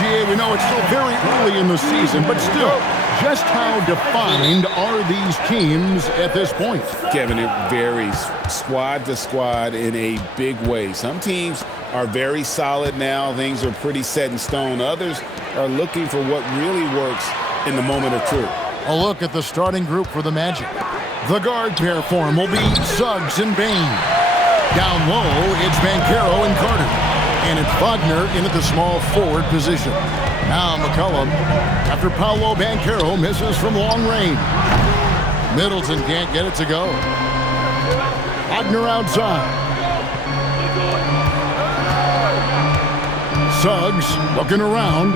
PGA, we know it's still very early in the season, but still, just how defined are these teams at this point? Kevin, it varies squad to squad in a big way. Some teams are very solid now. Things are pretty set in stone. Others are looking for what really works in the moment of truth. A look at the starting group for the Magic. The guard pair for him will be Suggs and Bain. Down low, it's Banchero and Carter. And it's Wagner in at the small forward position. Now McCollum, after Paolo Banchero misses from long range. Middleton can't get it to go. Wagner outside. Suggs looking around.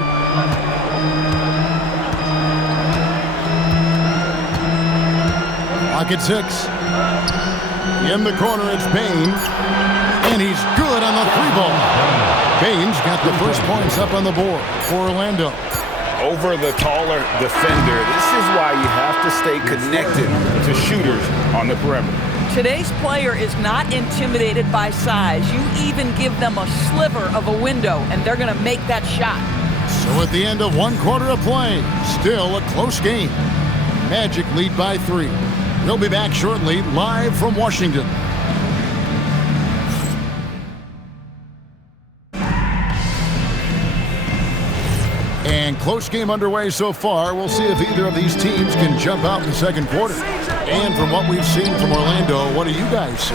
Clock at 6. In the corner, it's Bain. And he's good on the 3-ball. Bain's got the first points up on the board for Orlando. Over the taller defender. This is why you have to stay connected to shooters on the perimeter. Today's player is not intimidated by size. You even give them a sliver of a window, and they're going to make that shot. So at the end of 1 quarter of play, still a close game. Magic lead by 3. We'll be back shortly, live from Washington. And close game underway so far. We'll see if either of these teams can jump out in the second quarter. And from what we've seen from Orlando, what do you guys see?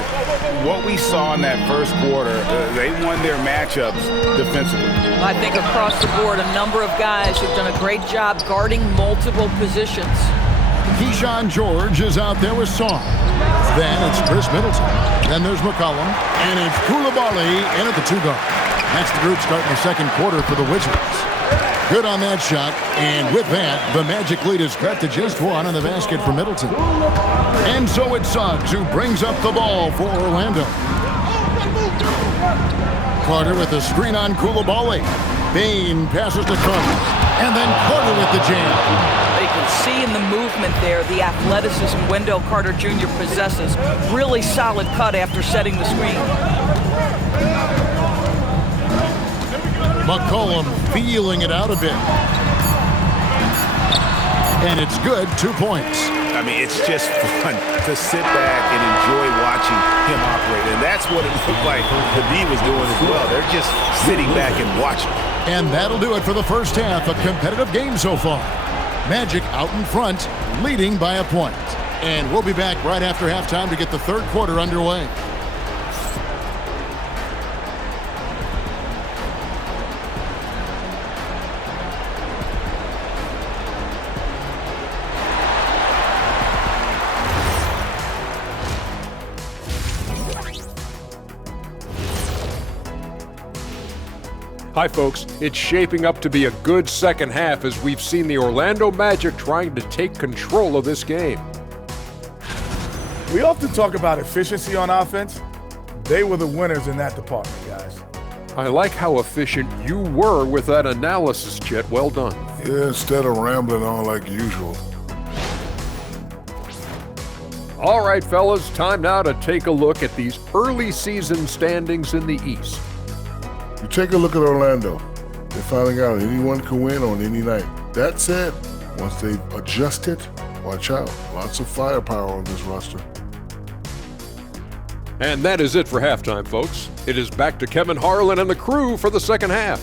What we saw in that first quarter, they won their matchups defensively. I think across the board, a number of guys have done a great job guarding multiple positions. Keyshawn George is out there with Song. Then it's Chris Middleton. Then there's McCollum. And it's Koulibaly in at the 2-guard. That's the group starting the second quarter for the Wizards. Good on that shot. And with that, the Magic lead is cut to just 1 on the basket for Middleton. And so it's Suggs who brings up the ball for Orlando. Carter with the screen on Koulibaly. Bain passes to Carter. And then Carter with the jam. You can see in the movement there the athleticism Wendell Carter Jr. possesses. Really solid cut after setting the screen. McCollum feeling it out a bit. And it's good, 2 points. I mean, it's just fun to sit back and enjoy watching him operate. And that's what it looked like the D was doing as well. They're just sitting back and watching. And that'll do it for the first half. A competitive game so far. Magic out in front, leading by a point. And we'll be back right after halftime to get the third quarter underway. Hi folks, it's shaping up to be a good second half as we've seen the Orlando Magic trying to take control of this game. We often talk about efficiency on offense. They were the winners in that department, guys. I like how efficient you were with that analysis, Chet. Well done. Yeah, instead of rambling on like usual. All right, fellas, time now to take a look at these early season standings in the East. You take a look at Orlando. They're finding out anyone can win on any night. That said, once they've adjusted, watch out. Lots of firepower on this roster. And that is it for halftime, folks. It is back to Kevin Harlan and the crew for the second half.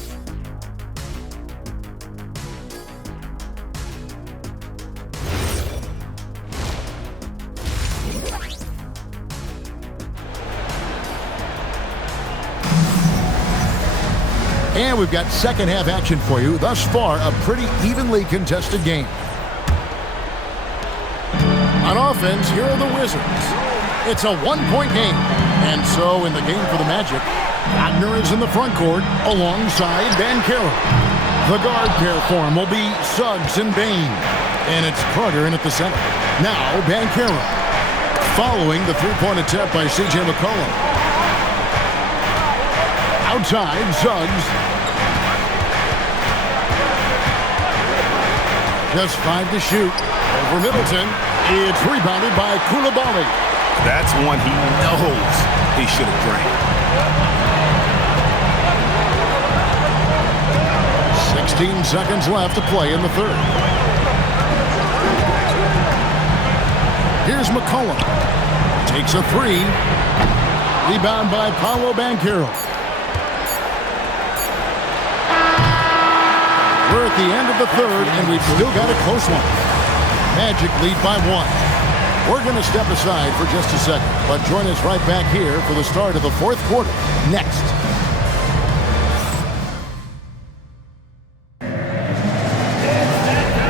And we've got second half action for you. Thus far, a pretty evenly contested game. On offense, here are the Wizards. It's a 1-point game. And so in the game for the Magic, Wagner is in the front court alongside Banchero. The guard pair for him will be Suggs and Bain. And it's Carter in at the center. Now Banchero. Following the three-point attempt by C.J. McCollum. Outside, Suggs. Just 5 to shoot. Over Middleton. It's rebounded by Koulibaly. That's one he knows he should have drained. 16 seconds left to play in the third. Here's McCollum. Takes a three. Rebound by Paolo Banchero. We're at the end of the third, and we've still got a close one. Magic lead by 1. We're going to step aside for just a second, but join us right back here for the start of the fourth quarter next.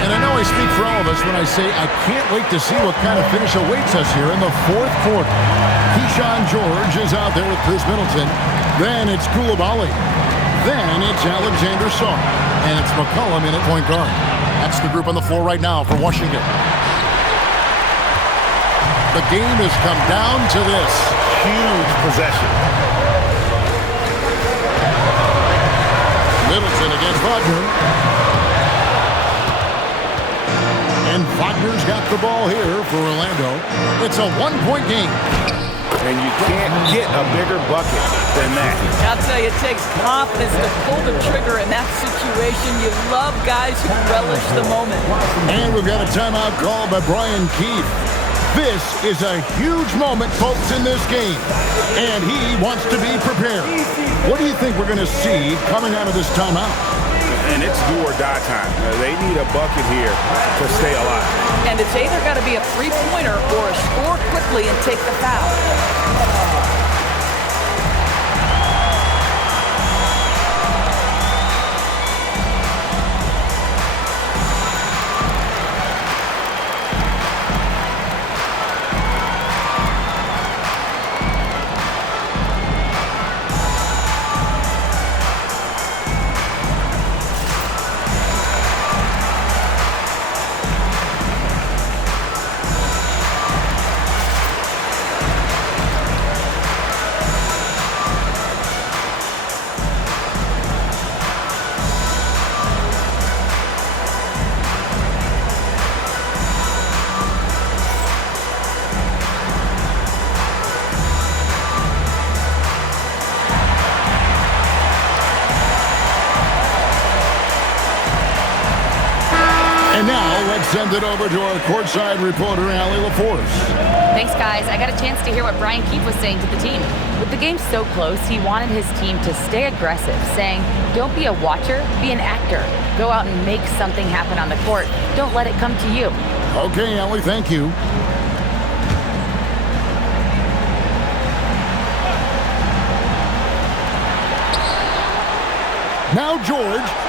And I know I speak for all of us when I say I can't wait to see what kind of finish awaits us here in the fourth quarter. Keyshawn George is out there with Chris Middleton. Then it's Coulibaly. Then it's Alexander Sarr. And it's McCollum in at point guard. That's the group on the floor right now for Washington. The game has come down to this. Huge possession. Middleton against Wagner. And Wagner's got the ball here for Orlando. It's a one-point game. And you can't get a bigger bucket than that. I'll tell you, it takes confidence to pull the trigger in that situation. You love guys who relish the moment. And we've got a timeout called by Brian Keefe. This is a huge moment, folks, in this game. And he wants to be prepared. What do you think we're going to see coming out of this timeout? And it's do or die time. They need a bucket here to stay alive. And it's either got to be a three-pointer or a score quickly and take the foul. And now let's send it over to our courtside reporter, Allie LaForce. Thanks, guys. I got a chance to hear what Brian Keefe was saying to the team. With the game so close, he wanted his team to stay aggressive, saying, don't be a watcher, be an actor. Go out and make something happen on the court. Don't let it come to you. Okay, Allie, thank you. Now George.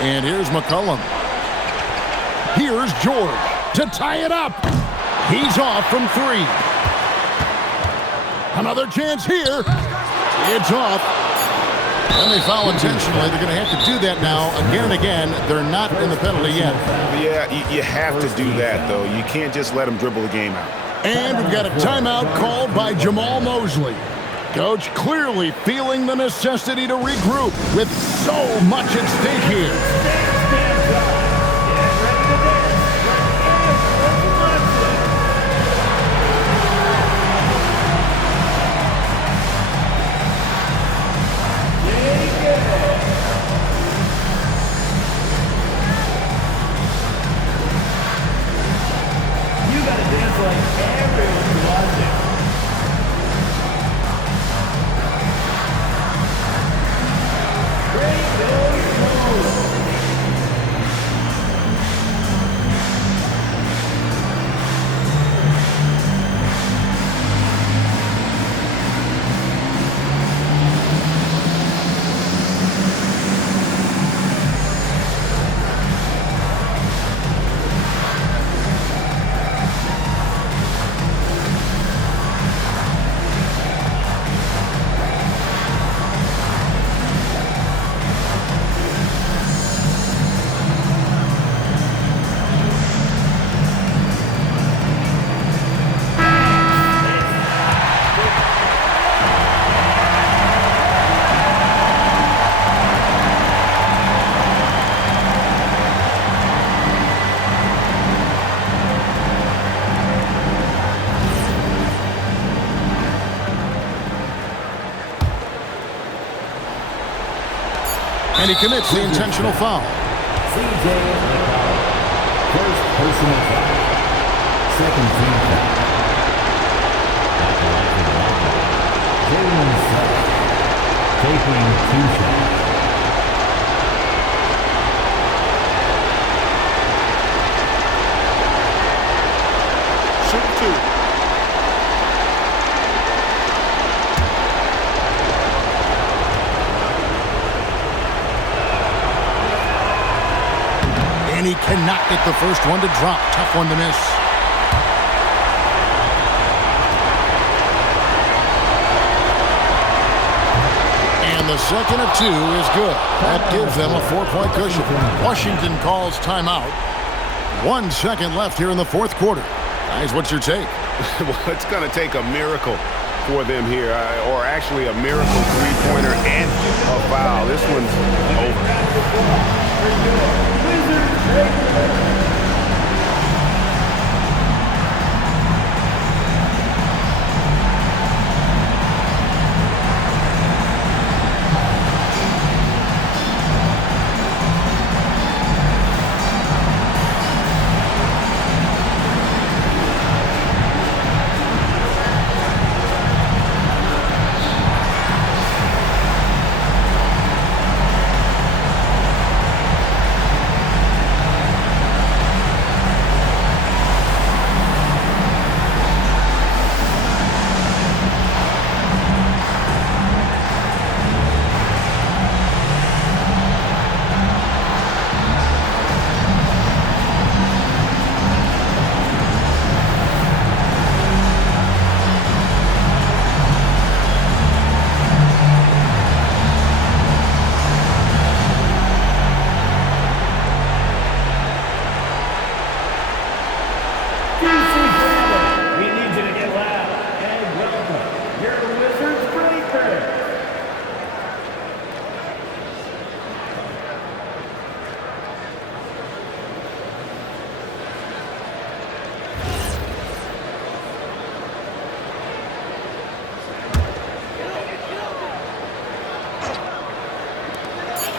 And here's McCollum. Here's George to tie it up. He's off from three. Another chance here. It's off. And they foul intentionally. They're going to have to do that now again and again. They're not in the penalty yet. Yeah, you have to do that, though. You can't just let them dribble the game out. And we've got a timeout called by Jamal Mosley. Coach clearly feeling the necessity to regroup with so much at stake here. And he commits the intentional foul. C.J. McCollum. First personal foul. Second team foul. Jalen Suggs taking 2 shots. Shoot 2. And he cannot get the first one to drop. Tough one to miss. And the second of 2 is good. That gives them a 4-point cushion. Washington calls timeout. 1 second left here in the fourth quarter. Guys, what's your take? Well, it's going to take a miracle for them here, or actually a miracle three-pointer and a foul. This one's over.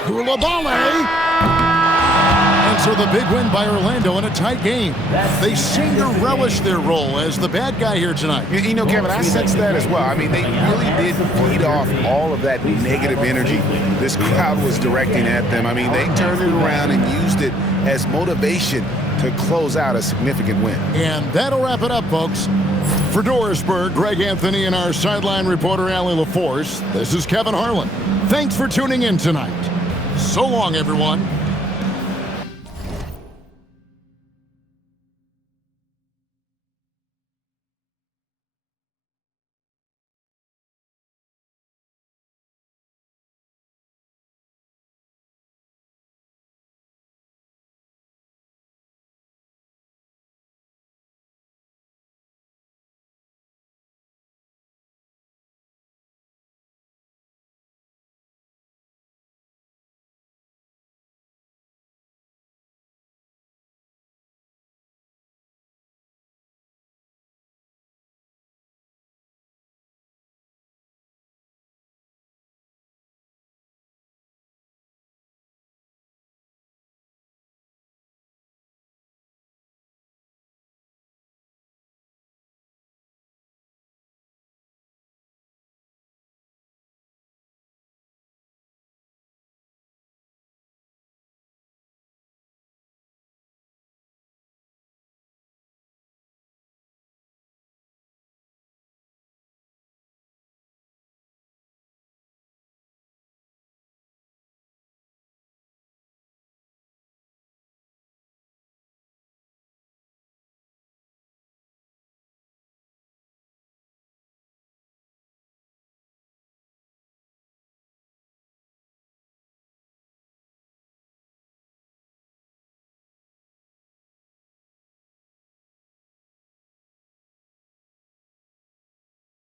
Coulibaly. And so the big win by Orlando in a tight game. They seem to relish their role as the bad guy here tonight. You know, Kevin, I sense that as well. I mean, they really did feed off all of that negative energy this crowd was directing at them. I mean, they turned it around and used it as motivation to close out a significant win. And that'll wrap it up, folks. For Dorisburg, Greg Anthony and our sideline reporter, Allie LaForce, this is Kevin Harlan. Thanks for tuning in tonight. So long, everyone.